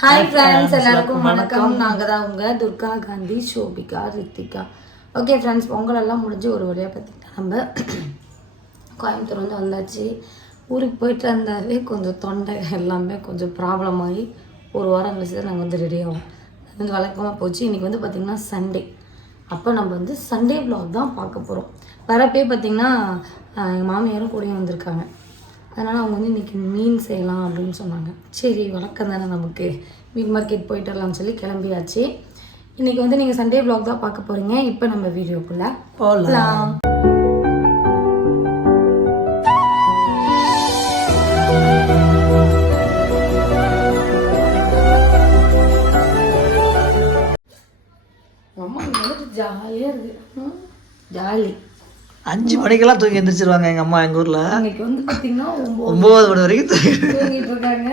Hi friends, எல்லாருக்கும் வணக்கம். நாங்கள் தான் உங்கள் துர்கா காந்தி, ஷோபிகா, ரித்திகா. ஓகே ஃப்ரெண்ட்ஸ், பொங்கலெல்லாம் முடிஞ்சு ஒரு வழியாக பார்த்திங்கன்னா நம்ம கோயம்புத்தூர் வந்து வந்தாச்சு. ஊருக்கு போயிட்டு வந்தாலே கொஞ்சம் தொண்டை எல்லாமே கொஞ்சம் ப்ராப்ளம் ஆகி ஒரு வாரம் கழிச்சு தான் நாங்கள் வந்து ரெடி ஆகும். அது வந்து வழக்கமாக போச்சு. இன்றைக்கி வந்து பார்த்திங்கன்னா சண்டே. அப்போ நம்ம வந்து சண்டே வ்ளாக் தான் பார்க்க போகிறோம். வரப்பே பார்த்திங்கன்னா எங்கள் மாமியாரும் கூடயும் வந்திருக்காங்க. அதனால் அவங்க வந்து இன்றைக்கி மீன் செய்யலாம் அப்படின்னு சொன்னாங்க. சரி, வழக்கம் தானே நமக்கு, மீன் மார்க்கெட் போயிட்டு வரலாம்னு சொல்லி கிளம்பியாச்சு. இன்றைக்கி வந்து நீங்கள் சண்டே வ்ளாக் தான் பார்க்க போகிறீங்க. இப்போ நம்ம வீடியோக்குள்ளே போகலாம். அம்மா வந்து ஜாலியாக இருக்குது. ஜாலி 5 மணிக்கெல்லாம் தூங்கி எந்திரிச்சிருவாங்க எங்கள் அம்மா. எங்கள் ஊரில் இன்னைக்கு வந்து பார்த்தீங்கன்னா 9 மணி வரைக்கும் தூங்கிட்டு இருக்காங்க.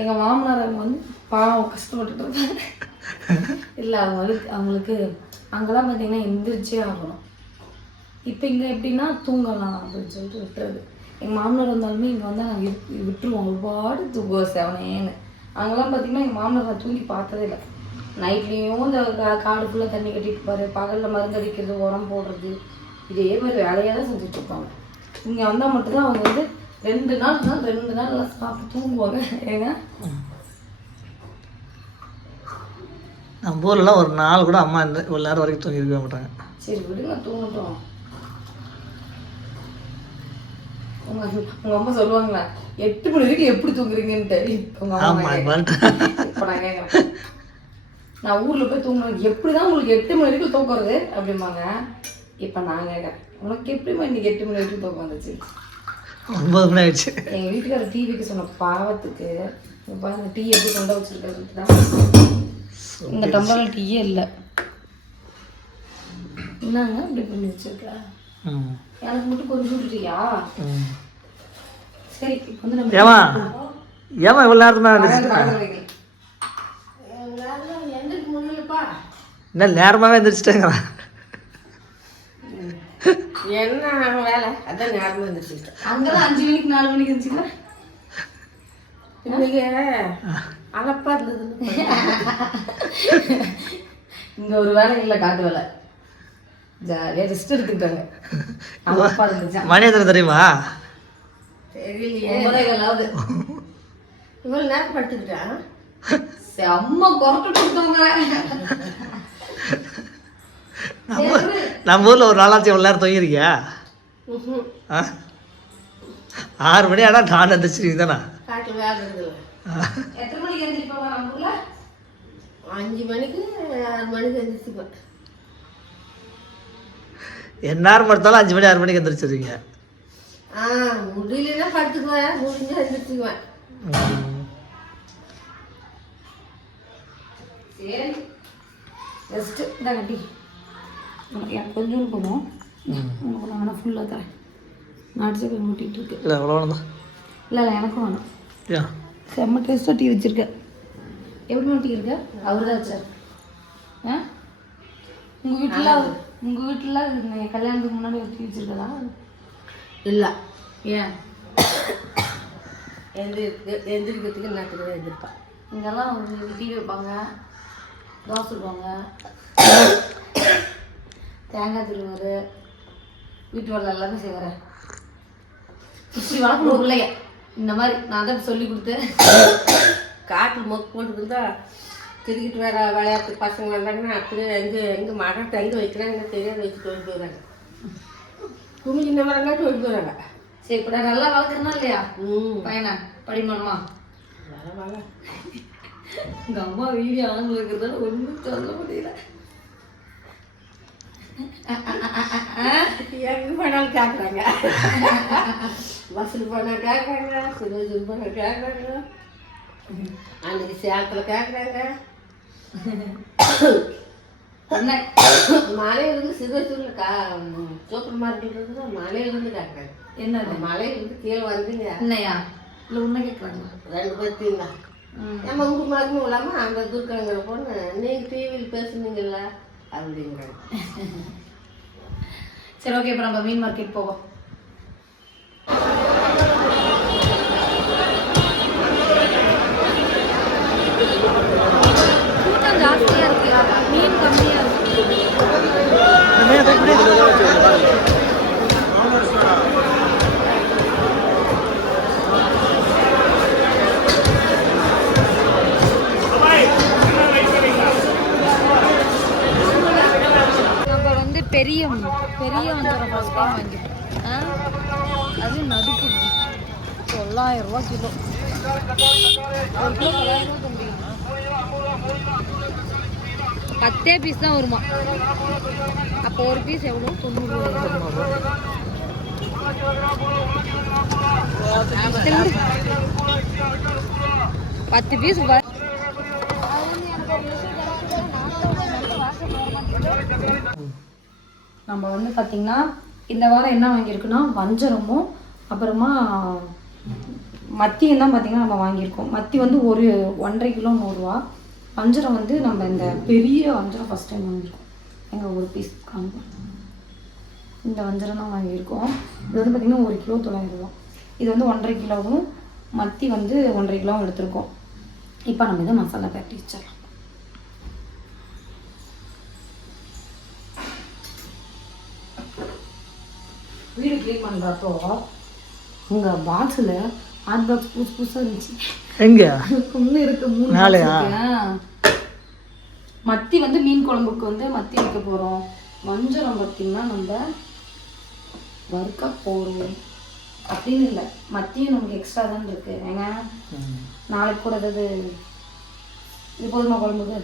எங்கள் மாமனார் அவங்க வந்து பாவம் கஷ்டப்பட்டுட்டு இருக்காங்க. இல்லை, அவங்களுக்கு அங்கெல்லாம் பார்த்தீங்கன்னா எந்திரிச்சே ஆகணும். இப்போ இங்கே எப்படின்னா தூங்கலாம் அப்படின்னு சொல்லிட்டு விட்டுறது. எங்கள் மாமனார் வந்தாலுமே இங்கே வந்து நாங்கள் விட்டுருவோம். ஒரு பாடு தூங்குவோம் செவனேன்னு. அங்கெல்லாம் பார்த்தீங்கன்னா எங்கள் மாமனார் நான் தூங்கி பார்த்ததே இல்லை. நைட்லேயும் இந்த காடு ஃபுல்லாக தண்ணி கட்டிட்டு பாரு, பகலில் மருந்து அடிக்கிறது, உரம் போடுறது, இதே மாதிரி வேலையாக தான் செஞ்சுட்டு இருப்பாங்க. இங்கே வந்தால் மட்டும்தான் அவங்க வந்து 2 நாள் எல்லாம் சாப்பிட்டு தூங்குவாங்க. ஏங்க நம்ம ஊர்லாம் ஒரு நாள் கூட அம்மா இவ்வளோ நேரம் வரைக்கும் தூங்கி இருக்கவே மாட்டாங்க. சரி விடுங்க, தூங்கட்டும். உங்க அம்மா சொல்லுவாங்களா 8 மணி வரைக்கும் எப்படி தூங்குறீங்கன்ட்டு? உங்க அம்மா இப்போ நான் கேட்குறேன், நான் ஊரில் போய் தூங்குறேன், எப்படிதான் உங்களுக்கு 8 மணி வரைக்கும் தூக்குறது அப்படிம்பாங்க. இப்போ நான் கேட்குறேன், உனக்கு எப்படிமா இன்னைக்கு 8 மணி வரைக்கும் தூக்கம் வந்துச்சு? 9 மணி ஆயிடுச்சு. எங்கள் வீட்டுக்கார டீ வைக்க சொன்ன பாவத்துக்கு பாருங்க, டீ எப்படி கொண்ட வச்சுருக்காரு தான். இந்த டம்ளரில் டீயே இல்லை. என்னங்க இப்படி பண்ணி வச்சிருக்கா? எனக்கு மட்டும் கொஞ்சம் விட்டுட்டியா? சரி, இப்போ வந்து நம்ம ஏமா இவ்வளோ நேரத்துக்கு என்ன நேரமாகவே எந்திரிச்சிட்டேங்கிறான். என்ன வேலை? அதான் நேரமாக இருந்துச்சு. அங்கெல்லாம் 5 மணிக்கு 4 மணிக்கு இருந்துச்சுங்களா? இன்னைக்கு அழப்பா இருந்தது. இங்கே ஒரு வேலை இல்லை, காட்டு வேலை. ஜாலியாக ரெஸ்ட் எடுத்துக்கிட்டாங்க. அழப்பா இருந்துச்சு. மணி எத்தனை தெரியுமா? தெரியலையே. 9:15. இவ்வளோ நேரம் படுத்துக்கிட்டேன். செம்ம குறட்டு கொடுத்தவங்க. நம்ம ஊரில் ஒரு நாளாச்சு எவ்வளோ நேரம் தூங்கிருக்கியா? 6 மணி ஆனால் நான் எந்திரிச்சிருக்கீங்க தானே? காட்டில் வேலை இருக்குல்ல. எத்தனை மணிக்கு எழுந்திரிப்பாங்க நம்ம ஊரில்? 5 மணிக்கு 6 மணிக்கு எழுந்திரிச்சுப்பேன். எந்நேரம் படுத்தாலும் 5 மணி 6 மணிக்கு எந்திரிச்சிருக்கீங்க. முடியலன்னா படுத்துக்குவேன், முடிஞ்சா எழுந்திரிச்சுக்குவேன். சரி, ரெஸ்ட்டு இதாங்க டீ. எனக்கு கொஞ்சம் போதும், உங்களுக்கு நான் வேணால் ஃபுல்லாக தரேன். நான் அடிச்சு போய் மூட்டிகிட்டு இருக்கேன். இல்லை அவ்வளோ வேணும். இல்லை எனக்கும் வேணும். செம்ம டேஸ்ட்டாக டீ வச்சுருக்கேன். எப்படி டீ இருக்க? அவர் தான் வச்சார். உங்கள் வீட்டில் கல்யாணத்துக்கு முன்னாடி ஒரு டீ வச்சுருக்கதா? இல்லை. ஏன்? எந்திரிக்கிறதுக்கு நேரத்துக்கு எழுந்திருப்பேன். இங்கெல்லாம் டீ வைப்பாங்க, தோசை வைப்பாங்க, தேங்காய் திருவாரு, வீட்டு வேலை எல்லாமே செய்வார். இப்படி வளர்க்கணும் பிள்ளைய. இந்த மாதிரி நான் தான் சொல்லி கொடுத்தேன். காட்டில் மொக்கு போட்டுருந்தா கிரிக்கெட் வேறு விளையாட்டு பசங்க வந்தாங்கன்னா அப்படியே எங்கே மரத்தை எங்கே வைக்கிறாங்கன்னு தெரியாது, வச்சுட்டு ஓடி போயிடுறாங்க. குமிஞ்சி நம்புறாங்காட்டி ஓடி போயிடுறாங்க. சரி, இப்போ நான் நல்லா வளர்க்குறேன்னா இல்லையா? பையனா படிமானமா வேலை. எங்கள் அம்மா வீடியோ ஆன் இருக்கிறதால ஒன்றும் சொல்ல முடியல. எங்கே போனாலும் கேட்குறாங்க. பஸ்ஸில் போனால் கேட்குறாங்க, சிறுவஜூர் போனால் கேட்குறாங்க, அன்றைக்கி சேலத்தில் கேட்குறாங்க. மலையிலிருந்து சிறுவஜூரில் சூப்பர் மார்க்கெட் மலையிலிருந்து கேட்குறாங்க. என்ன மலையிலிருந்து கீழே வந்துங்க என்னையா? இல்லை உன்னை கேட்குறாங்க. 2 பேர்த்தீங்க. நம்ம உங்கள் மருந்தும் இல்லாமல் அந்த துர்க்காங்கிற பொண்ணு நீங்கள் டிவியில் பேசுனீங்கல்ல அப்படிங்கிறாங்க. சரி, ஓகே, இப்போ நம்ம மீன் மார்க்கெட் போவோம். மீன் கம்மியாக இருக்கும். நம்ம வந்து பெரிய வஞ்சரம் ஃபஸ்ட் டைம் வாங்கிட்டோம். அது நடுக்கு 900 ரூபா கிலோ. ஒரு கிலோ 900 ரூபா தம்பி. 10 பீஸ் தான் வருமா. அப்போ ஒரு பீஸ் எவ்வளோ? 90 ரூபா. 10 பீஸ். நம்ம வந்து பார்த்திங்கன்னா இந்த வாரம் என்ன வாங்கியிருக்கோன்னா வஞ்சரமும் அப்புறமா மத்தியும் தான் பார்த்திங்கன்னா நம்ம வாங்கியிருக்கோம். மத்தி வந்து 1.5 கிலோ 100 ரூபா. வஞ்சரம் வந்து நம்ம இந்த பெரிய வஞ்சரம் ஃபஸ்ட் டைம் வாங்கியிருக்கோம். எங்கள் ஒரு பீஸ் காணும். இந்த வஞ்சரம் தான் வாங்கியிருக்கோம். இது வந்து பார்த்திங்கன்னா 1 கிலோ 900 ரூபா. இது வந்து 1.5 கிலோவும் மத்தி வந்து 1.5 கிலோவும் எடுத்திருக்கோம். இப்போ நம்ம இதை மசாலா பேட்டி வச்சிடலாம். வீடு க்ளீன் பண்ணுறப்போ உங்கள் பாக்ஸில் ஹாட் பாக்ஸ் புதுசாக இருந்துச்சு. எங்க ஒன்று இருக்கு 3 நாளையா? மத்தி வந்து மீன் குழம்புக்கு வந்து மத்தி வைக்க போகிறோம். வஞ்சரம் பார்த்திங்கன்னா நம்ம வறுக்க போகிறோம் அப்படின்னு இல்லை. மத்தியும் நமக்கு எக்ஸ்ட்ரா தான் இருக்கு. ஏங்க நாளைக்கு கூட ஏதாவது இது போதுமா குழம்புக்கு?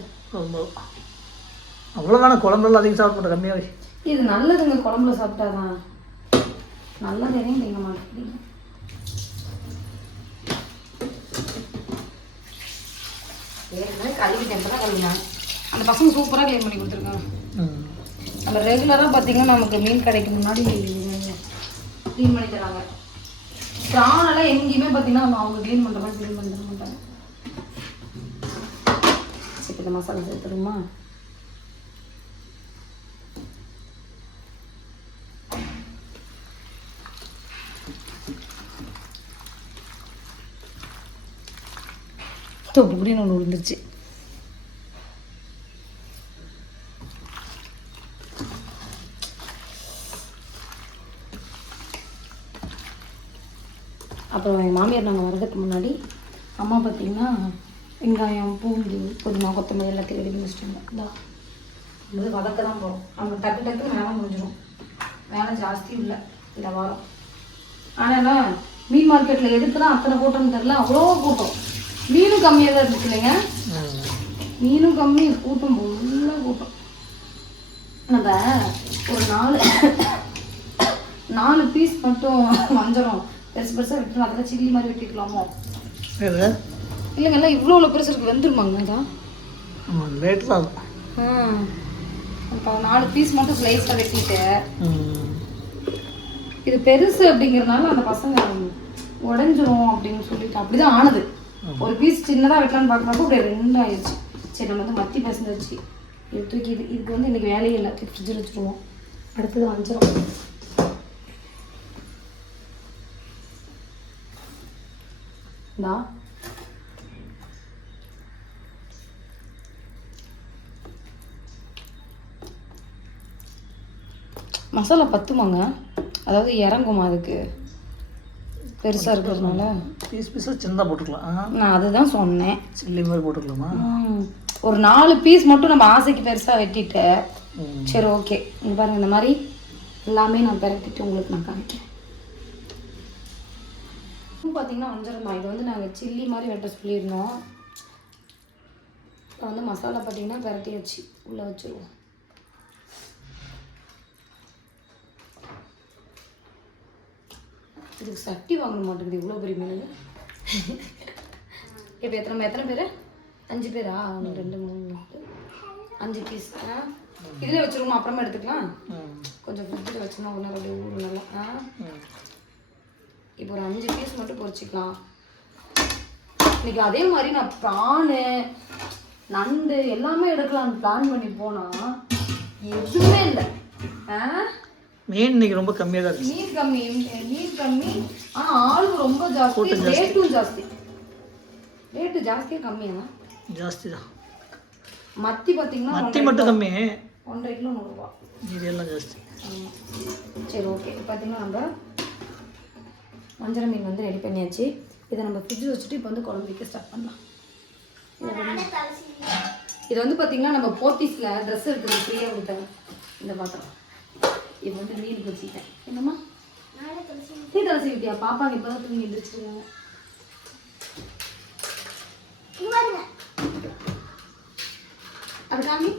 அவ்வளோதான குழம்புல அதிகம் சாப்பிட மாட்டேன், கம்மியாகவே. இது நல்லதுங்க, குழம்புல சாப்பிட்டாதான் நல்லது. எதையும் திங்க மாட்டேங்கிறீங்க. கழுவிட்டேன், தான் கழுவினேன். அந்த பசங்க சூப்பராக க்ளீன் பண்ணி கொடுத்துருக்காங்க. நம்ம ரெகுலராக பார்த்தீங்கன்னா நமக்கு மீன் கடைக்கு முன்னாடி க்ளீன் பண்ணி தராங்க. ப்ரானெல்லாம் எங்கேயுமே பார்த்தீங்கன்னா அவங்க க்ளீன் பண்ணுற மாதிரி க்ளீன் பண்ண மாட்டாங்க. சரி, இந்த மசாலா சேர்த்துருமா? தொப்புன்னு ஒன்று விழுந்துருச்சு. அப்புறம் எங்கள் மாமியார் நாங்கள் வர்றதுக்கு முன்னாடி அம்மா பார்த்திங்கன்னா வெங்காயம், பூண்டு, புதினா, கொத்தமல்லி எல்லாத்தையும் ரெடி பண்ணி வச்சுட்டாங்க. இந்தா இது வதக்க தான் போகிறோம். அவங்க டக்கு டக்குன்னு வேலை முடிஞ்சிடும். வேலை ஜாஸ்தி இல்லை இந்த வாரம். ஆனால் மீன் மார்க்கெட்டில் எதுக்கு தான் அத்தனை கூட்டம்னு தெரில. அவ்வளோ கூட்டம். மீனும் கம்மியாக தான் இருந்துச்சு இல்லைங்க? மீனும் கம்மி, கூட்டம் ஃபுல்லாக கூட்டம். நம்ம ஒரு 4 பீஸ் மட்டும் வஞ்சரம் பெருசு பெருசாக வெட்டணும். அதெல்லாம் சில்லி மாதிரி வெட்டிக்கலாமோ? இல்லைங்கல்ல, இவ்வளோ பெருசு இருக்குது. வெந்துருமாங்க அதான் லேட் தான். இப்போ 4 பீஸ் மட்டும் ஸ்லைஸாக வெட்டிட்டு, இது பெருசு அப்படிங்கிறதுனால அந்த பசங்க உடஞ்சிரும் அப்படின்னு சொல்லிட்டு அப்படிதான் ஆனது. ஒரு பீஸ் சின்னதாக வெட்டலான்னு பார்க்குறப்போ அப்படியே 2 ஆயிடுச்சு. சரி, நம்ம வந்து மத்தி பசந்துச்சு. இது தூக்கி இதுக்கு வந்து இன்றைக்கி வேலையே இல்லை. ஃப்ரிட்ஜில் வச்சுருவோம். அடுத்தது வஞ்சரம். இந்தா மசாலா பத்துமாங்க, அதாவது இறங்குமா அதுக்கு பெருசாக இருக்கிறதுனால? பீஸ் பீஸாக சின்னதாக போட்டுக்கலாம். நான் அதுதான் சொன்னேன். சில்லி மாதிரி போட்டுக்கலாமா? ஒரு 4 பீஸ் மட்டும் நம்ம ஆசைக்கு பெருசாக வெட்டிட்டு, சரி ஓகே, இங்கே பாருங்கள், இந்த மாதிரி எல்லாமே நான் பெரட்டிட்டு உங்களுக்கு நான் காமிக்கிறேன். பார்த்தீங்கன்னா வஞ்சரம் தான். இது வந்து நாங்கள் சில்லி மாதிரி வெட்ட சொல்லியிருந்தோம். இப்போ வந்து மசாலா பார்த்தீங்கன்னா பெரட்டி வச்சு உள்ளே வச்சுருவோம். இதுக்கு சட்டி வாங்க மாட்டேங்குது, இவ்வளோ பெரிய மீன். இப்போ எத்தனை பேர்? 5 பேரா? 1 2 3 4 5 பீஸ். இதில் வச்சுருவோம், அப்புறமா எடுத்துக்கலாம். கொஞ்சம் ஃப்ரிட்ஜில் வச்சோம்னா ஒன்று அப்படியே ஊர் நல்லா. இப்போ ஒரு 5 பீஸ் மட்டும் பொரிச்சிக்கலாம். இன்னைக்கு அதே மாதிரி நான் ப்ரானு, நண்டு எல்லாமே எடுக்கலாம்னு பிளான் பண்ணி போனால் எதுவுமே இல்லை. மீன் இன்னைக்கு ரொம்ப கம்மியாக தான் இருக்கு. மீன் கம்மி. ஆனால் ஆளுக்கு ரொம்ப ஜாஸ்தி, ரேட்டும் ஜாஸ்தி. ரேட்டு ஜாஸ்தியாக கம்மியாக ஜாஸ்தி தான். மத்தி பார்த்தீங்கன்னா மத்தி மட்டும் கம்மி, 1.5 கிலோ 100 ரூபா. இது எல்லாம் ஜாஸ்தி. சரி ஓகே. பார்த்தீங்கன்னா நம்ம வஞ்சரம் மீன் வந்து ரெடி பண்ணியாச்சு. இதை நம்ம ஃப்ரிட்ஜில் வச்சுட்டு இப்போ வந்து குழம்பு வைக்க ஸ்டார்ட் பண்ணலாம். இது வந்து பார்த்தீங்கன்னா நம்ம போத்தீஸில் ட்ரெஸ் எடுக்கிறது ஃப்ரீயாக கொடுத்தாங்க இந்த பாத்திரம். இது வந்து மீனுக்கு வச்சுக்கிட்டேன். என்னம்மா நீ தலசி விட்டியா? பாப்பாங்க இப்போ தான் தூங்கி எழுந்திரிச்சிருக்காங்க. அதுக்காண்டி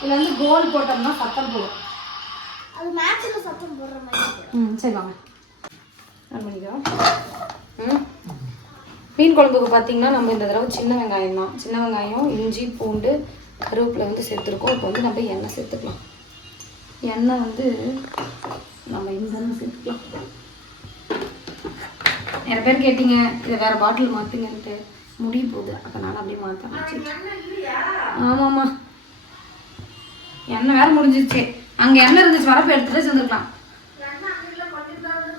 இதில் வந்து கோல் போட்டோம்னா சத்தம் போடும். அது மேட்சில் சத்தம் போடுற மாதிரி. சரி வாங்க ஆன் பண்ணிக்கிறோம். மீன் குழம்புக்கு பார்த்தீங்கன்னா நம்ம இந்த தடவை சின்ன வெங்காயம் தான். சின்ன வெங்காயம், இஞ்சி, பூண்டு, கருவேப்பிலை வந்து சேர்த்துருக்கோம். இப்போ வந்து நம்ம எண்ணெய் சேர்த்துக்கலாம். எண்ணெய் வந்து நம்ம இந்த சேர்த்துக்கலாம். நிறைய பேர் கேட்டீங்க இதை வேறு பாட்டில் மாற்றுங்கன்ட்டு. முடிய போகுது, அப்போ நான் அப்படியே மாற்றேன். ஆமாம்மா எண்ணெய் வேறு முடிஞ்சிருச்சு. அங்கே எண்ணெய் இருந்துச்சு, வரப்போ எடுத்துகிட்டு சேர்ந்துருக்கலாம்.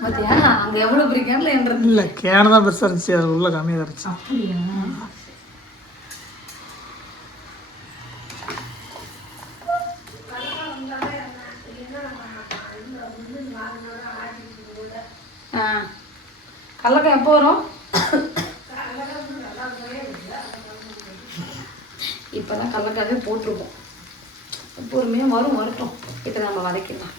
பார்த்தியா அங்கே எவ்வளோ பெரிய கேனில் எண்ணெய் இல்லை, கேனு தான் பெருசாக இருந்துச்சு, அது உள்ள கம்மியாக தான் இருந்துச்சு. அப்படியா? கடலக்காய் எப்போ வரும்? இப்போ தான் கடலக்காயே போட்டிருக்கோம். பொறுமையாக வரும், வரட்டும். இப்போ நம்ம வதக்கிடலாம்.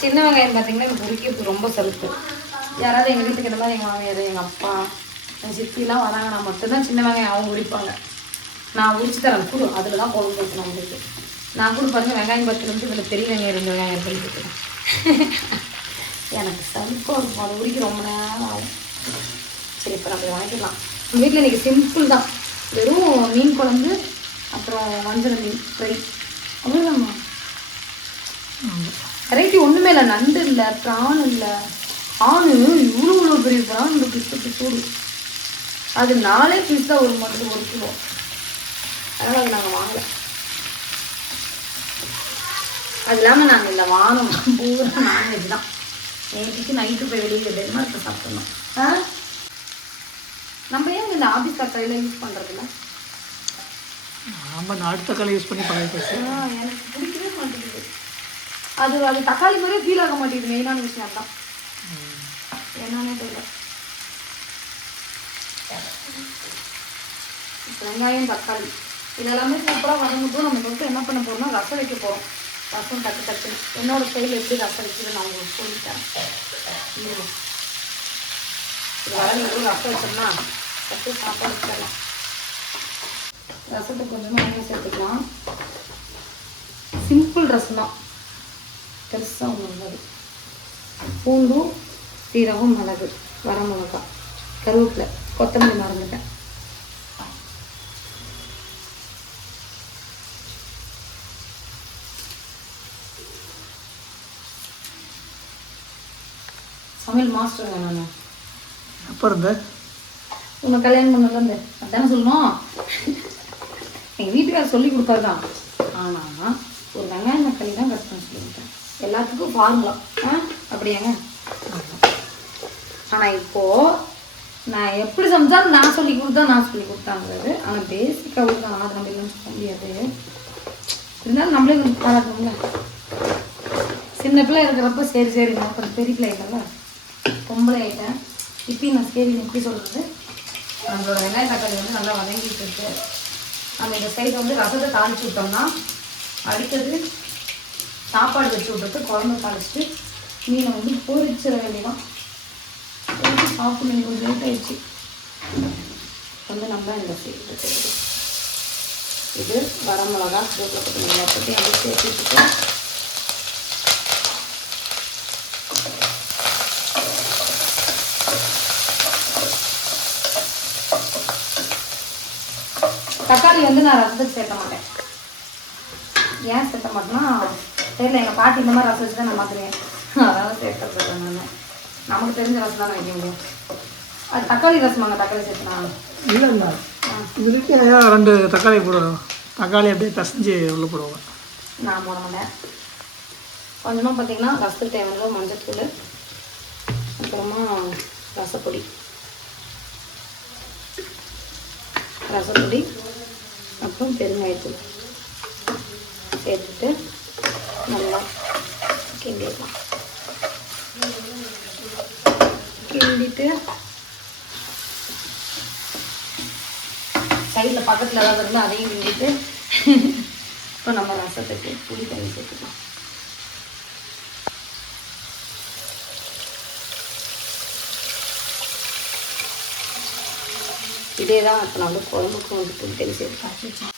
சின்ன வெங்காயம் பார்த்தீங்கன்னா எனக்கு உரிக்கிறது ரொம்ப சலுப்பு. யாராவது எங்கள் வீட்டுக்கு இந்த மாதிரி எங்கள் மாமியார், எங்கள் அப்பா, எங்கள் சித்திலாம் வராங்கன்னா மட்டும்தான் சின்ன வெங்காயம் அவங்க உரிப்பாங்க. நான் உரிச்சு தரேன் கொடு, அதில் தான் குழம்பு வைக்கணும் அவங்களுக்கு. நான் கூட பாருங்கள் வெங்காயம் 10 நிமிஷம் இதில் பெரிய வெங்காயம் 2 வெங்காயம் எடுத்துக்கிறேன். எனக்கு சலுப்பாக இருக்கும், அதை உரிக்க ரொம்ப நேரம் ஆகும். சரி இப்போ நம்ம வாங்கிக்கலாம். நம்ம வீட்டில் இன்றைக்கி சிம்பிள் தான். வெறும் மீன் குழம்பு, அப்புறம் மஞ்சள் மீன் ஃப்ரை, அவ்வளோதாம்மா. வெரைட்டி ஒன்றுமே இல்லை. நண்டு இல்லை, ப்ரான் இல்லை. இவ்வளோ பெரிய ப்ரான் இந்த பிஸ்கட்டு சூடு. அது 4 பீஸ் தான் ஒரு மட்டும் 1 கிலோ. அதனால் அது நாங்கள் வாங்கலை. அது இல்லாமல் நாங்கள் இந்த வாரம் பூரா நான்வெஜ் தான். நேற்றுக்கு நைட்டு போய் வெளியே டென்மா இருக்க சாப்பிட்றோம். நம்ம ஏன் இந்த ஆபீஸ் தக்காளியில் யூஸ் பண்ணுறதில்ல? நம்ம நாட்டு தக்காளி யூஸ் பண்ணி பழகிடுச்சு. எனக்கு பிடிக்கவே மாட்டேங்குது. அது தக்காளி மாதிரியே ஃபீல் ஆக மாட்டேங்குது. மெயினான விஷயம் தான் என்னன்னே தெரியல. வெங்காயம், தக்காளி இதெல்லாமே சூப்பராக வதங்கிட்டும். நம்ம வந்து என்ன பண்ண போகிறோம்னா ரசம் வைக்க போகிறோம். ரசம் டக்குன்னு என்னோட ஸ்டைல் எப்படி ரசம் வைக்கிறது நான் உங்களுக்கு சொல்லிட்டேன். இது வர ரசம் வச்சோம்னா கட்டு சாப்பாடு வச்சிடலாம். ரசத்தை கொஞ்சமாக எண்ணெய் சேர்த்துக்கலாம். சிம்பிள் ரசம் தான், பெருசாக ஒன்று உள்ளது. பூண்டு, சீரகம், மிளகு, வரமிளகா, கருவேப்பிலை, கொத்தமல்லி மறந்துட்டேன். சமையல் மாஸ்டருங்க நான். அப்போ இருந்த உன்னை கல்யாணம் பண்ணதுலேருந்து அதானே சொல்லணும். எங்கள் வீட்டுக்கார சொல்லி கொடுத்தாரு தான். ஆனால் ஒரு வெங்காயம் தக்காளி தான் கட் பண்ண சொல்லிவிட்டேன். எல்லாத்துக்கும் ஃபார்முலா அப்படியாங்க. ஆனால் இப்போது நான் எப்படி சமைச்சாலும் நான் சொல்லி கொடுத்தாங்கிறது. ஆனால் பேசிக் அவ்வளோ தான். அது நம்ம இல்லைன்னு சொல்ல முடியாது. இருந்தாலும் நம்மளே கொஞ்சம் பாராட்டணும்ல. சின்ன பிள்ளை இருக்கிறப்ப சரி நான் கொஞ்சம் பெரிய பிள்ளை இல்லைல்ல, பொம்பளை ஆகிட்டேன். இப்பயும் நான் சரி எப்படி சொல்கிறது, நம்மளோட வெங்காய தக்காளி வந்து நல்லா வதங்கிட்டு இருக்கு. நம்ம இந்த சைடு வந்து ரசத்தை தாளிச்சு விட்டோம்னா அடுத்தது சாப்பாடு வச்சு விட்டுட்டு குழம்பு தாளிச்சுட்டு மீனை வந்து பொரிச்சிட வேண்டியதான். பொரிச்சு சாப்பிடணும். கொஞ்சம் லேட் ஆயிடுச்சு. வந்து நம்ம இந்த சைடு இது வரமிளகா, கருவேப்பிலை எல்லாத்தையும் அப்படி சேர்த்துட்டு தக்காளி வந்து நான் ரசத்துக்கு சேர்க்க மாட்டேன். ஏன் சேர்க்க மாட்டேன்னா தெரியல, எங்கள் பாட்டி இந்த மாதிரி ரசம் வச்சு தான் நான் மாற்றுவேன். அதனால் சேர்க்கறது நான். நமக்கு தெரிஞ்ச ரசம் தான் வைக்க முடியும். அது தக்காளி ரசமாங்க. தக்காளி சேர்த்துனா இல்லை இதுக்கு 2 தக்காளி போடுவோம். தக்காளி அப்படியே பசஞ்சு உள்ளே போடுவாங்க. நான் போட மாட்டேன். கொஞ்சமாக பார்த்தீங்கன்னா ரசத்துக்கு தேவையான மஞ்சத்தூள், அப்புறமா ரசப்பொடி அப்புறம் பெருங்காயத்தூள் சேர்த்துட்டு நல்லா கிண்டிடலாம். கிண்டிட்டு சைடில் பக்கத்தில் ஏதாவது இருந்தால் அதையும் கிண்டிட்டு இப்போ நம்ம ரசத்துக்கு புளி தண்ணி சேர்த்துக்கலாம். இதே தான் இப்போ நம்ம குழம்புக்கும் வந்து புளி தண்ணி சேர்த்து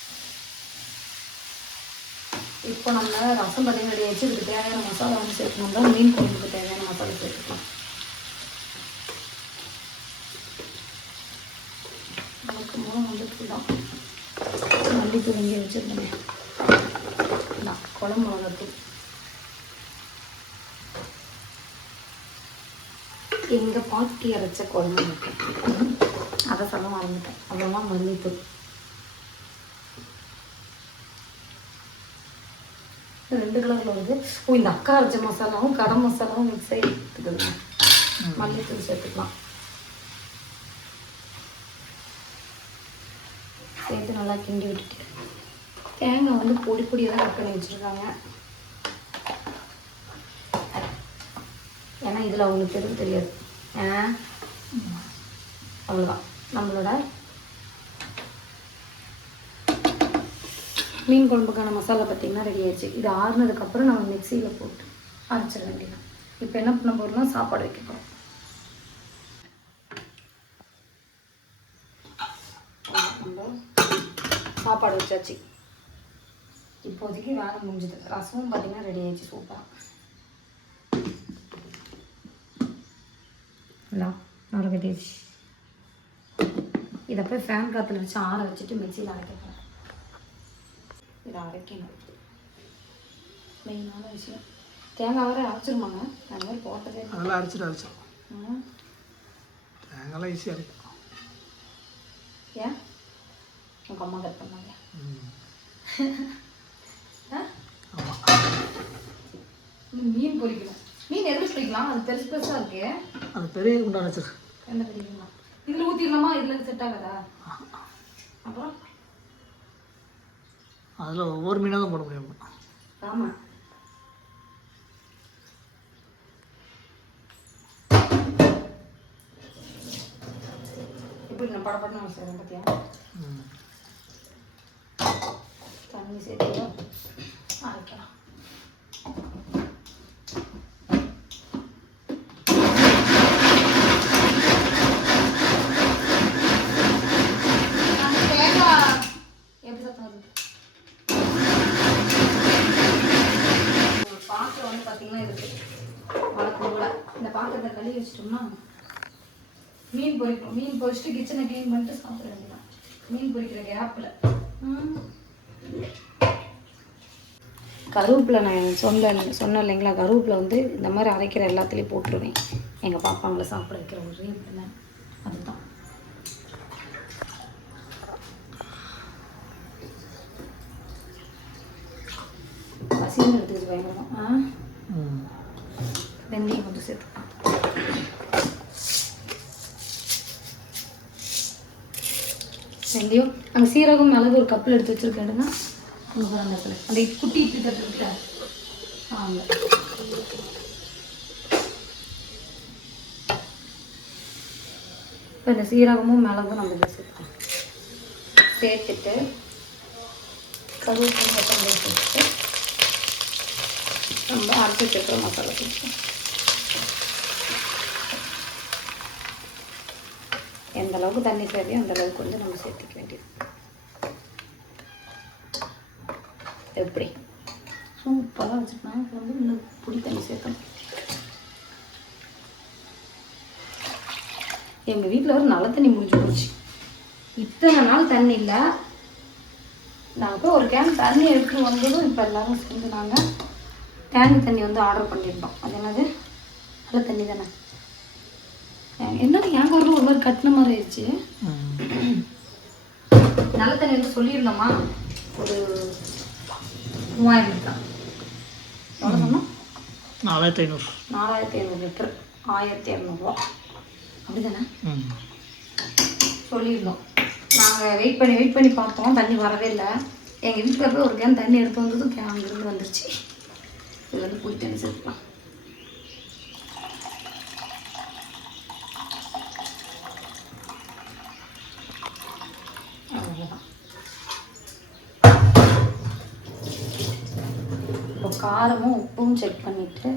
இப்போ நம்ம ரசம் பார்த்தீங்கன்னா ரெடி ஆகிடுச்சு. இதுக்கு தேவையான மசாலா வந்து சேர்க்கணும்னா மீன் குழம்புக்கு தேவையான மசாலா சேர்த்துக்கலாம். நமக்கு வந்து தான் மல்லித்தூள் இங்கே வச்சுருந்தேன். குழம்பு மிளகாத்தூள் எங்கள் பாட்டி அரைச்ச குழம்பு மிளகாய் அதை சொல்ல மறந்துட்டேன். அப்புறமா மல்லித்தூள் 2 கலரில் வருது. இந்த அக்கா அரைச்ச மசாலாவும் கரம் மசாலாவும் மிக்ஸ் ஆகி எடுத்துக்கணும். மல்லித்தூள் சேர்த்துக்கலாம். சேர்த்து நல்லா கிண்டி விட்டுட்டு தேங்காய் வந்து பொடி பொடியாக கட் பண்ணி வச்சுருக்காங்க. ஏன்னா இதில் அவங்களுக்கு எதுவும் தெரியாது. அவ்வளோதான் நம்மளோட மீன் குழம்புக்கான மசாலா பார்த்திங்கன்னா ரெடி ஆயிடுச்சு. இது ஆறுனதுக்கப்புறம் நம்ம மிக்சியில் போட்டு அரைச்சிட வேண்டியதான். இப்போ என்ன பண்ண போகிறோம்னா சாப்பாடு வைக்க போகிறோம். நம்ம சாப்பாடு வச்சாச்சு. இப்போதைக்கு வேலை முடிஞ்சுது. ரசமும் பார்த்திங்கன்னா ரெடி ஆயிடுச்சு சூப்பராக. ஹலோ நொறுக்கடிச்சு. இதை போய் ஃபேன் காற்றுல வச்சு ஆற வச்சுட்டு மிக்சியில் அரைக்க போகிறேன். இதை அரைக்கணும். மெயினான விஷயம் தேங்காய் வர அரைச்சிருமாங்க. அந்த மாதிரி போட்டதே நல்லா அரைச்சிடும். தேங்காய்லாம் ஈஸியாக இருக்கும். ஏன் உங்கள் அம்மா கட் பண்ணாங்க? மீன் பொரிக்கணும். மீன் எதில் பொரிக்கலாம்? அது பெருசு பெருசாக இருக்கு. அது பெரிய குண்டா வச்சிரு. என்ன பொரிக்கலாம்? இதில் ஊற்றிடலாமா? இதில் செட் ஆகாதா? அப்புறம் அதில் ஒவ்வொரு மீனாக தான் போட முடியும். ஆமாம். இப்படி நான் படப்பட்டு நான் செய்கிறேன் பார்த்தியா? தண்ணி சேர்த்து அரைக்கலாம். பாத்திரம் வந்து பார்த்தீங்கன்னா இருக்குது வழக்கம் கூட. இந்த பாத்திரத்தை கழுவி வச்சிட்டோம்னா மீன் பொரிக்கணும். மீன் பொரிச்சிட்டு கிச்சனை க்ளீன் பண்ணிட்டு சாப்பிட வேண்டியதான். மீன் பொரிக்கிற கேப்பில் கருவேப்பிலை நான் சொன்னேன் இல்லைங்களா, கருவேப்பிலை வந்து இந்த மாதிரி அரைக்கிற எல்லாத்துலேயும் போட்டுருவேன். எங்கள் பாப்பாங்களை சாப்பிட வைக்கிற ஒரே பிள்ளை அதுதான். பசின்னு எடுத்துக்கிட்டு பயங்கரமா. வெந்தயம் கொஞ்சம் சேர்த்துக்கலாம். வெந்தயம் அங்கே சீரகம் மிளகு ஒரு கப்பில் எடுத்து வச்சுருக்கேன்டுங்க. அந்த இடத்துல அந்த குட்டி இட்லி தட்டு இருக்கா அங்கே. இப்போ இந்த சீரகமும் மிளகும் நம்ம இதில் சேர்த்துக்கலாம். சேர்த்துட்டு கருவேப்பிலை கொத்தமல்லி சேர்த்துட்டு நம்ம அரைச்சி வச்சுருக்கிற மசாலா சேர்த்துக்கலாம். எந்த அளவுக்கு தண்ணி தேவையோ அந்த அளவுக்கு வந்து நம்ம சேர்த்துக்க வேண்டியது. எப்படி சூப்பராக வச்சுருக்காங்க. இப்போ வந்து இன்னும் புளி தண்ணி சேர்க்கணும். எங்கள் வீட்டில் ஒரு நல்ல தண்ணி முடிஞ்சு போச்சு. இத்தனை நாள் தண்ணி இல்லை. நாங்கள் போய் ஒரு கேன் தண்ணி எடுத்துகிட்டு வந்ததும் இப்போ எல்லோரும் சேர்ந்து நாங்கள் டேங்க் தண்ணி வந்து ஆர்டர் பண்ணியிருந்தோம். அது என்னது நல்ல தண்ணி தானே. என்னது என் ஊரில் ஒரு மாதிரி கட்டின மாதிரி ஆயிடுச்சு. நல்ல தண்ணி வந்து சொல்லியிருந்தோமா ஒரு 3000 லிட்டர். எவ்வளோ சொன்னோம்? 4500. 4500 லிட்டர் 1200 அப்படி தானே ம். சொல்லியிருந்தோம். நாங்கள் வெயிட் பண்ணி பார்த்தோம், தண்ணி வரவே இல்லை. எங்கள் வீட்டில் போய் ஒரு கேன் தண்ணி எடுத்து வந்ததும் அங்கேருந்து வந்துருச்சு. இது வந்து புளி தண்ணி சேர்த்துக்கலாம். அவ்வளோதான். இப்போ காரமும் உப்பும் செக் பண்ணிவிட்டு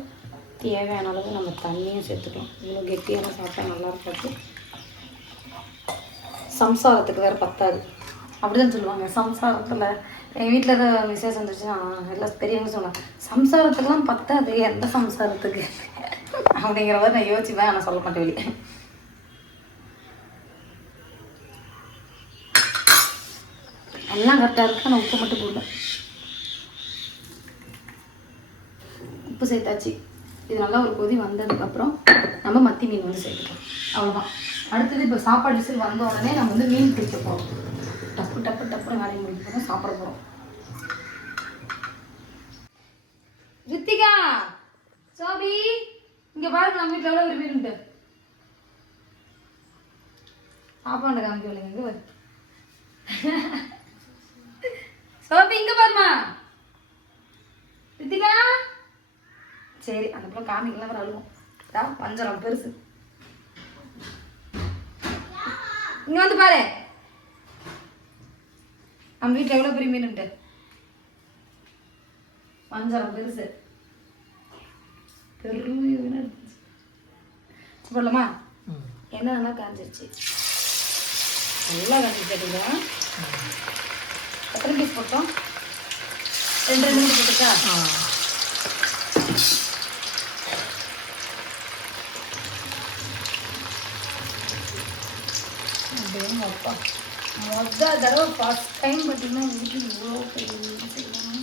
தேவையான அளவு நம்ம தண்ணியும் சேர்த்துக்கலாம். இவ்வளோ கெட்டியான சாப்பிட்டா நல்லா இருக்காது, சம்சாரத்துக்கு வேறு பத்தாது. அப்படிதான் சொல்லுவாங்க. சம்சாரத்தில் எங்கள் வீட்டில் ஏதாவது விசேஷம் இருந்துச்சுன்னா எல்லாம் பெரியவங்க சொன்னாங்க, சம்சாரத்துக்கெலாம் பத்தாது, எந்த சம்சாரத்துக்கு அப்படிங்கிற மாதிரி நான் யோசிப்பேன். ஆனால் சொல்ல மாட்டேன் வெளியே. எல்லாம் கரெக்டாக இருக்குது, ஆனால் உப்பு மட்டும் போடல. உப்பு சேர்த்தாச்சு. இது நல்லா ஒரு கொதி வந்ததுக்கப்புறம் நம்ம மத்தி மீன் வந்து சேர்த்துக்கலாம். அவ்வளோதான். அடுத்தது இப்போ சாப்பாடு விசில் வந்த உடனே நம்ம வந்து மீன் பிடிக்க போகிறோம். டப்பு வேலையை முடிக்க போகிறோம், சாப்பிட போகிறோம். ரித்திகா, சோபி, இங்கே பாருங்க, நம்ம வீட்டில் எவ்வளோ ஒரு மீன் சாப்பாடு காமிக்கவில்லை. எங்கே வருது சோபி, இங்கே பாருமா. ரித்திகா, சரி அந்த பிள்ளை காமிக்கலாம், வர அழுவோம். வஞ்சரம் பெருசு. இங்க வந்து பாரு, நம்ம வீட்டில் எவ்வளோ பெரிய மீனுன்ட்டு. வஞ்சரம் பெருசு, பெரிய சொல்லலாமா? என்னன்னா காஞ்சிருச்சு, நல்லா காஞ்சிருச்சு. எத்தனை பீஸ் போட்டோம்? 2 மீன் போட்டுக்கா. அப்பா மொதல் தடவை ஃபஸ்ட் டைம் பார்த்தீங்கன்னா எங்கள் வீட்டில் இவ்வளோ பெரிய செய்வாங்க.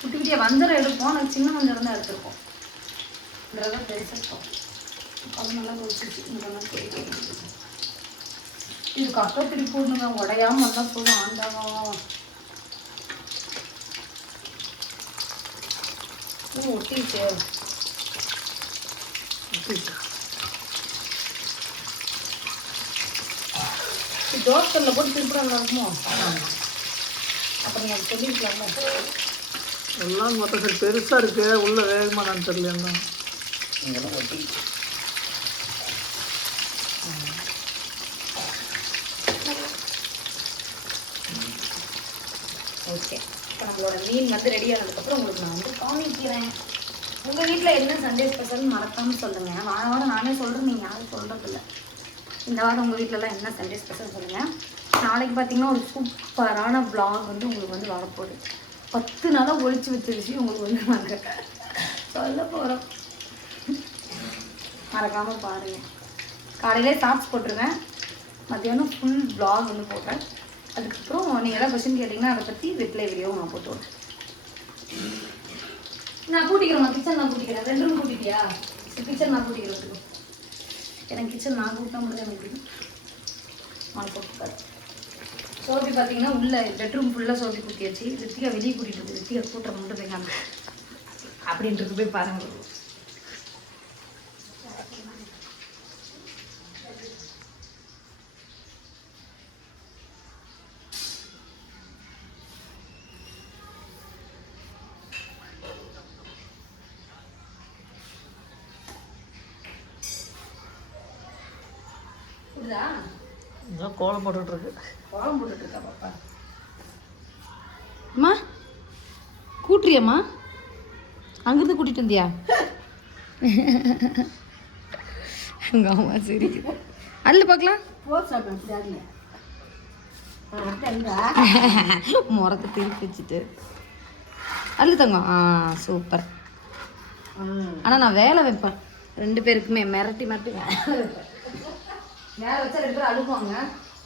குட்டி குட்டியாக வஞ்சரம் எடுப்போம், நாங்கள் சின்ன வஞ்சரம் தான் எடுத்துருக்கோம். இந்த தடவை பெருசாக இருக்கும். அது நல்லா வச்சுச்சு. இதெல்லாம் தெரியும். இதுக்கு அப்போ திருப்பி போடணுங்க, உடையாமல் வந்தால் போதும். ஆண்டாவா ஒட்டிச்சு. தோசையில் போட்டு திருப்பி இருக்குமோ? அப்போ நீங்கள் அது சொல்லியிருக்கலாமோ? எல்லாம் மொத்தம் சரி பெருசாக இருக்கு, உள்ள வேகமானான்னு தெரியல. இதெல்லாம் ஒட்டி ஓகே. இப்போ நம்மளோட மீன் வந்து ரெடி ஆனதுக்கப்புறம் உங்களுக்கு நான் வந்து காமிக்கிறேன். உங்கள் வீட்டில் என்ன சண்டே ஸ்பெஷல்னு மறக்காமல் சொல்லுங்கள். வாரம் நானே சொல்கிறேன், நீங்கள் யாரும் சொல்கிறதில்ல. இந்த வாரம் உங்கள் வீட்டிலலாம் என்ன சண்டே ஸ்பெஷல் சொல்லுங்கள். நாளைக்கு பார்த்தீங்கன்னா ஒரு சூப்பரான வ்ளாக் வந்து உங்களுக்கு வந்து வரப்போகுது. 10 நாளாக ஒழிச்சு வச்ச விஷயம் உங்களுக்கு வந்து நாங்கள் சொல்ல போகிறோம். மறக்காமல் பாருங்கள். காலையிலே ஷார்ட்ஸ் போட்டுருவேன், மத்தியானம் ஃபுல் வ்ளாக் வந்து போடுறேன். அதுக்கப்புறம் நீங்கள் எதாவது கொஸ்டின் கேட்டிங்கன்னா அதை பற்றி ரிப்ளை வீடியோ நான் போட்டு விட்றேன். நான் கூட்டிக்கிறேன், கிச்சன் நான் கூட்டிக்கிறேன். 2 ரூம் கூட்டிட்டியா? கிச்சன் நான் கூட்டிக்கிறேன். எனக்கு கிச்சன் நான் கூட்டினா மட்டும் எனக்கு பிடிக்கும். நான் போட்டுக்காரு. சோபி பார்த்தீங்கன்னா உள்ள பெட்ரூம் ஃபுல்லாக சோபி கூட்டியாச்சு. ரித்திகா வெளியே கூட்டிகிட்டு இருக்கு. ரித்திகா கூட்டுற மட்டும் போய்க்காங்க அப்படின்ட்டு போய் பாருங்கள். கோலம் போட்டுருக்கு. கோலம் போட்டுட்ருக்கா பாப்பா. அம்மா கூட்டுறியம்மா? அங்கேருந்து கூட்டிகிட்டு வந்தியா? எங்கள் அம்மா சரி அல்ல பார்க்கலாம். முறத்தை திருப்பி வச்சுட்டு அல்ல தங்கம். சூப்பர். ஆனால் நான் வேலை வைப்பேன் 2 பேருக்குமே. மிரட்டி வேலை வச்சா 2 பேரும் அழுகுவாங்க.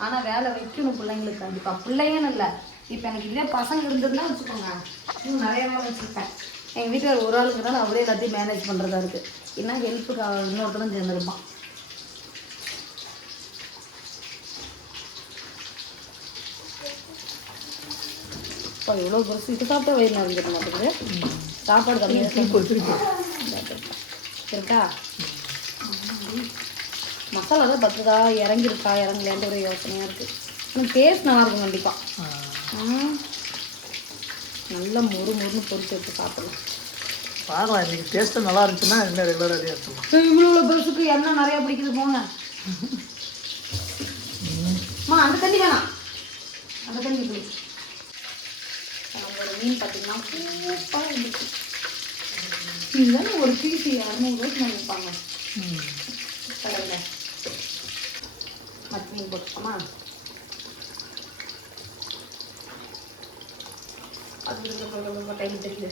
ஆனால் வேலை வைக்கணும் பிள்ளைங்களுக்கு. கண்டிப்பாக பிள்ளைங்கன்னு இல்லை, இப்போ எனக்கு இதே பசங்க இருந்ததுன்னா வச்சுக்கோங்க, இன்னும் நிறைய வேலை வச்சுருப்பேன். எங்கள் வீட்டில் ஒரு ஆளுங்கிறனால அவரே எல்லாத்தையும் மேனேஜ் பண்ணுறதா இருக்குது. ஏன்னா ஹெல்ப்புக்கு இன்னொருத்தரும் சேர்ந்துருப்பான். இப்போ எவ்வளோ பெருசு இது சாப்பிட்டா வயிறு நிறைஞ்சிட மாட்டேங்குது. சாப்பாடு கம்மியாக இருக்கா மசாலா தான் பத்துதா இறங்கிருக்கா இறங்கலையான்ற ஒரு யோசனையாக இருக்குது. ஆனால் டேஸ்ட் நல்லாயிருக்கும் கண்டிப்பாக. நல்லா மொறுன்னு பொரிச்சு வச்சு சாப்பிடலாம். பார்க்கலாம் இன்றைக்கி டேஸ்ட்டு நல்லா இருந்துச்சுன்னா இன்னும் ரெகுலராக ரெடியாக எடுத்துக்கலாம். இவ்வளோ பெருசுக்கு எண்ணெய் நிறையா பிடிக்குது போங்க. அந்த தண்ணி வேணாம், அந்த தண்ணி பிடி. நம்மளோட மீன் பார்த்தீங்கன்னா சூப்பராக இருந்துச்சு. இதுதானே ஒரு பீஸ் 200 நினைப்பாங்க கடையில். மற்ற மீன் போட்டுக்கோமா? அது டைம் தெரியல.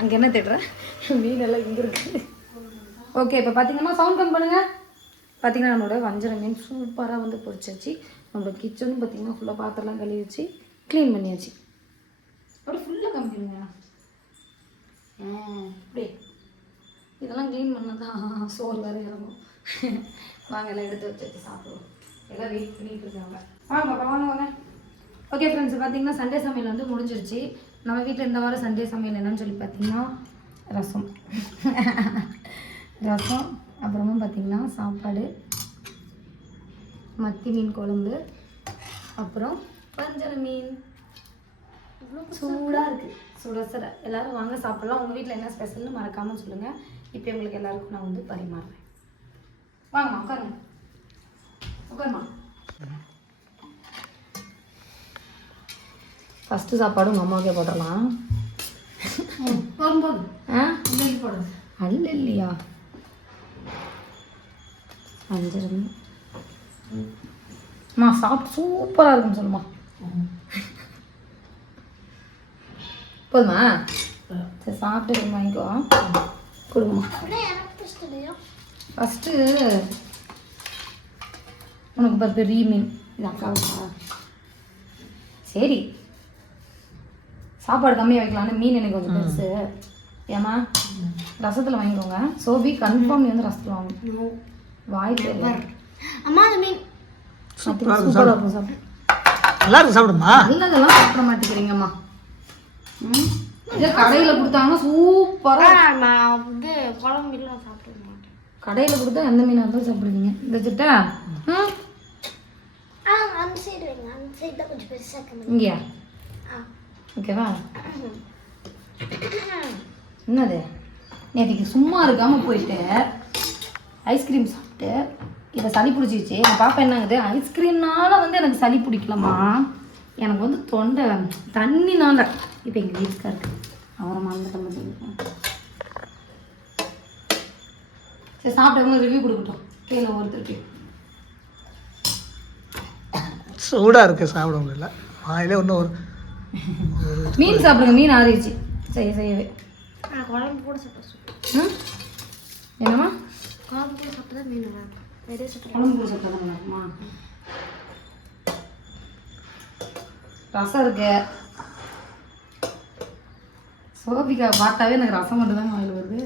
அங்கே என்ன தேடுற மீன் எல்லாம் இங்கே இருக்குது. ஓகே இப்போ பார்த்தீங்கன்னா சவுண்ட் கம் பண்ணுங்கள். பார்த்தீங்கன்னா நம்மளோட வஞ்சர மீன் சூப்பராக வந்து பொரிச்சாச்சு. நம்மளோட கிச்சனும் பார்த்தீங்கன்னா ஃபுல்லாக பாத்திரம்லாம் கழுவி வச்சு க்ளீன் பண்ணியாச்சு. அப்படியே ஃபுல்லாக கம்பிடுங்க. இப்படி இதெல்லாம் க்ளீன் பண்ணால் தான் சோறு வேறு இறங்கும். வாங்க எல்லாம் எடுத்து வச்சு சாப்பிடுவோம். எல்லாம் வெயிட் பண்ணிட்டு இருக்காங்க. வாங்க பாப்பா வாங்க வாங்க. ஓகே ஃப்ரெண்ட்ஸ் பார்த்தீங்கன்னா சண்டே சமையல் வந்து முடிஞ்சிருச்சு. நம்ம வீட்டில் இந்த வாரம் சண்டே சமையல் என்னன்னு சொல்லி பார்த்தீங்கன்னா ரசம் ரசம் அப்புறமா பார்த்தீங்கன்னா சாப்பாடு, மத்தி மீன் குழம்பு, அப்புறம் வஞ்சர மீன். சூடாக இருக்குது சுட சுட. எல்லோரும் வாங்க சாப்பிட்லாம். உங்கள் வீட்டில் என்ன ஸ்பெஷல்னு மறக்காமல் சொல்லுங்கள். இப்போ உங்களுக்கு எல்லாருக்கும் நான் வந்து பரிமாறுறேன். வாங்கம்மா உட்காருங்க. உட்காருமா. ஃபஸ்ட்டு சாப்பாடு உங்கள் அம்மாவுக்கே போட்டுடலாம். போதும் போடுது அல்ல இல்லையா? வஞ்சரம் அம்மா சாப்பிட்டு சூப்பராக இருக்குன்னு சொல்லுமா. போதுமா? சரி சாப்பிட்டு வாங்கிக்கோ. கொடுங்கம்மா. ஃபஸ்ட்டு உனக்கு இப்போ பெரிய மீன் இது அக்காவுக்கா? சரி சாப்பாடு கம்மியாக வைக்கலான்னு மீன் எனக்கு கொஞ்சம் பெருசு. ஏமா ரசத்தில் வாங்கிக்கோங்க. சோபி கன்ஃபார்ம் நீ வந்து ரசத்தில் வாங்கணும். வாய்ப்பு அம்மா அந்த மீன் சூப்பராக இருக்கும். சாப்பிடு நல்லா இருக்கு. சாப்பிடுமா? நல்லதெல்லாம் சாப்பிட மாட்டேங்கிறீங்கம்மா. இதே கடையில் கொடுத்தாங்கன்னா சூப்பராக வந்து குழம்புலாம் சாப்பிட மாட்டேன். கடையில் கொடுத்தா எந்த மீனாக இருந்தாலும் சாப்பிடுவீங்க. இந்த சிட்டா அந்த சைடு வைங்க. அந்த சைடு தான் கொஞ்சம் பெருசாக இங்கேயா? ஓகேவா? என்னது நேற்றுக்கு சும்மா இருக்காமல் போயிட்டு ஐஸ்கிரீம் சாப்பிட்டு இதை சளி பிடிச்சிச்சு. எங்கள் பாப்பா என்னங்குது, ஐஸ்கிரீம்னால வந்து எனக்கு சளி பிடிக்கலம்மா, எனக்கு வந்து தொண்டை தண்ணினால. இப்போ எங்கள் வீட்டுக்கா இருக்குது அவரை மறந்துட்டேன். சரி சாப்பிட்டவங்க ரிவ்யூ கொடுக்கட்டும். கீழே ஒருத்தருக்கு சூடாக இருக்குது. சாப்பிட முடியல. வாயிலே ஒன்றும் ஒரு மீன் சாப்பிடுங்க. மீன் ஆறிடுச்சு செய்யவே. குழம்பு கூட சாப்பிட்டா என்னம்மா? குழம்பு கூட சாப்பிட்டா மீன் நல்லா இருக்கும். நிறைய சாப்பிட்டா குழம்பு கூட சாப்பிட்டா நல்லா இருக்குமா? ரசம் இருக்கு. சோபிகா பார்த்தாவே எனக்கு ரசம் மட்டும் தான் வாயில் வருது.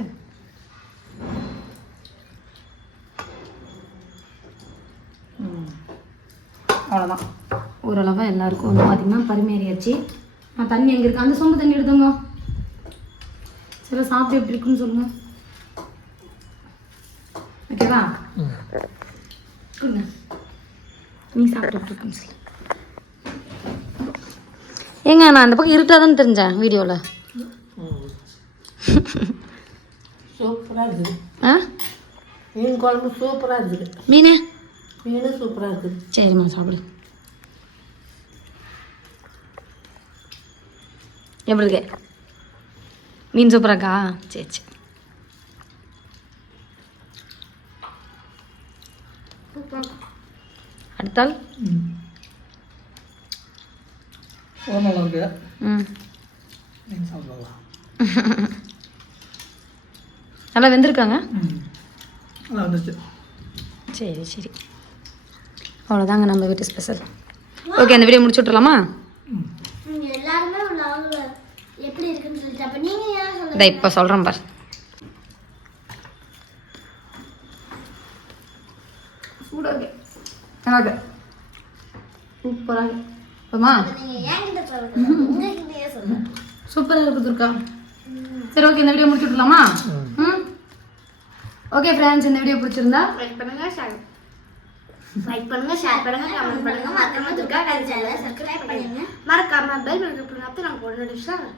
அவ்வளோதான். ஓரளவாக எல்லாருக்கும் வந்து பார்த்திங்கன்னா பரிமாறியாச்சு. நான் தண்ணி எங்கே இருக்கு? அந்த சொம்பு தண்ணி எடுத்துங்க. சரி சாப்பிட்டு எப்படி இருக்குன்னு சொல்லுங்கள். ஓகேவா? கொடுங்க. நீ சாப்பிட்டு எப்படி இருக்குன்னு சொல்லு. ஏங்க நான் அந்த பக்கம் இருட்டாதான்னு தெரிஞ்சேன் வீடியோவில். சூப்பராக இருக்குது. ஆ மீன் குழம்பு சூப்பராக இருக்குது. மீனே மீனும் சூப்பராக இருக்குது. சரிம்மா சாப்பிடு. எப்படி இருக்கு மீன்? சூப்பராக்கா? சரி சரி. அடுத்தால் நல்லா இருக்கு. ம் சாப்பிடலாம். நல்லா வெந்திருக்காங்க. நல்லா இருந்துச்சு. சரி சரி. அவ்வளோதாங்க நம்ம வீட்டு ஸ்பெஷல். ஓகே அந்த வீடியோ முடிச்சு விட்றலாமா? எல்லாருமே எப்படி இருக்குன்னு சொல்லிட்டு அப்போ நீங்கள் ஏன் சொல்லுங்க. இதை இப்போ சொல்கிறேன் பார். சூடாக நல்லா சூப்பராக இப்போமா நீங்கள் ஏன் கிட்ட சொல்லுங்க. உங்ககிட்டயே சொல்லுங்க. சூப்பராக இருக்குது துர்கா. சரி ஓகே, இந்த வீடியோ முடிச்சு விட்டுலாமா? ம் ஓகே ஃப்ரெண்ட்ஸ், இந்த வீடியோ பிடிச்சிருந்தா லைக் பண்ணுங்க, ஷேர் பண்ணுங்க, கமெண்ட் பண்ணுங்க. மறக்காம துர்கா காந்தி சேனலை சப்ஸ்கிரைப் பண்ணுங்க. மறக்காம பெல் பட்டன் பண்ணுங்க. அப்போ நான் போடுற நோட்டிஃபிகேஷன் வரும்.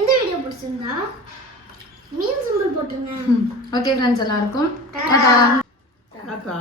இந்த வீடியோ பிடிச்சிருந்தா மீன் சிம்பிள் போட்டுருங்க. ஓகே ஃப்ரெண்ட்ஸ், எல்லாருக்கும் டாடா. டாடா.